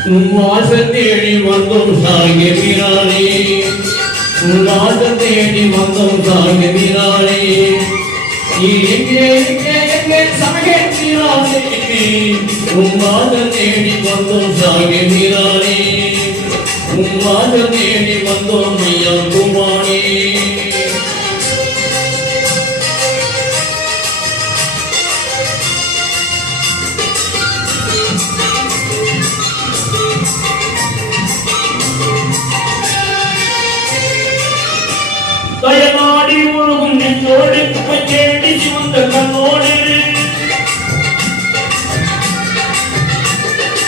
வாசல் தேடி வந்தோம் சாகியமிரானே வாசல் தேடி வந்தோம் சாகியமிரானே எங்கே சமயத்திரானே வாசல் தேடி வந்தோம் சாகியமிரானே வாசல் தேடி வந்தோம் ஐயா குமாரே தயநாடி ஒழுகும் நெஞ்சோடு தேடி சிவந்த கண்ணோடு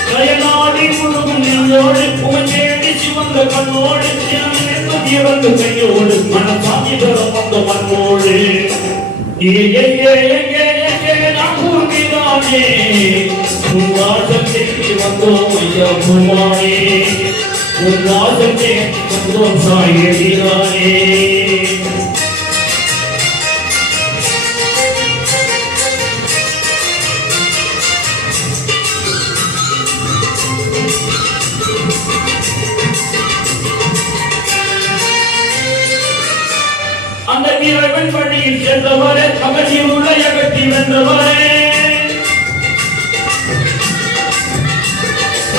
தயநாடி ஒழுகும் நெஞ்சோடு தேடி சிவந்த கண்ணோடு இறந்து கையோடு மனம் சாமி தர வந்த மண்ணோடு நாகூர்மிதானே வாசல் தேடி வந்தோம் ஐயா குமாரே வாசல் தேடி வந்தோம் சாகியமிரானே அந்த வீரவன் வழியில் சென்றவரே அகற்றில் உள்ள அகற்றி வென்றவரே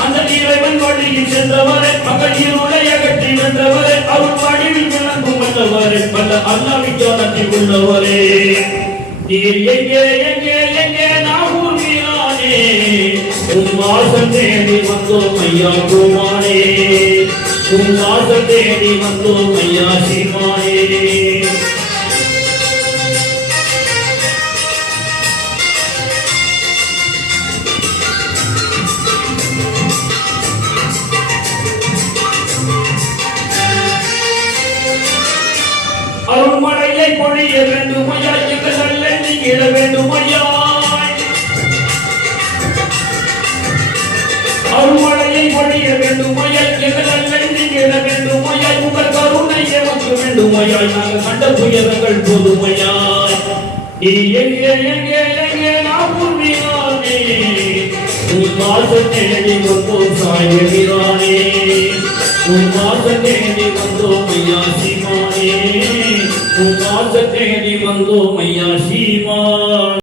அந்த வீரவன் வழியில் சென்றவரே அகற்றில் உள்ள அகற்றி வென்றவரே அவர் வழியில் விளங்கும் வந்தவரே பல அல்லாவின் உள்ளவரே எங்கே எங்கே எங்கே நாகூர் மீரானே உன் வாசல் தேடி வந்தோம் ஐயா குமாரே உன் வாசல் தேடி வந்தோம் ஐயா சீமானே அருள்மழையை பொழிய வேண்டுமையா எங்கள் நல்ல நீங்கிட வேண்டுமையா அருள்மழையை பொழிய வேண்டுமையா எங்கள் நல்ல நீங்கிட வேண்டுமையா உங்கள் கருணை எமக்கு வேண்டுமையா நாங்கள் கண்ட துயரங்கள் போதுமையா எங்கே எங்கே எங்கே நாகூர் மீரானே உன் வாசல் தேடி வந்தோம் சாகியமிரானே உன் வாசல் தேடி வந்தோம் ஐயா சீமானே உன் வாசல் தேடி வந்தோம் ஐயா சீமான்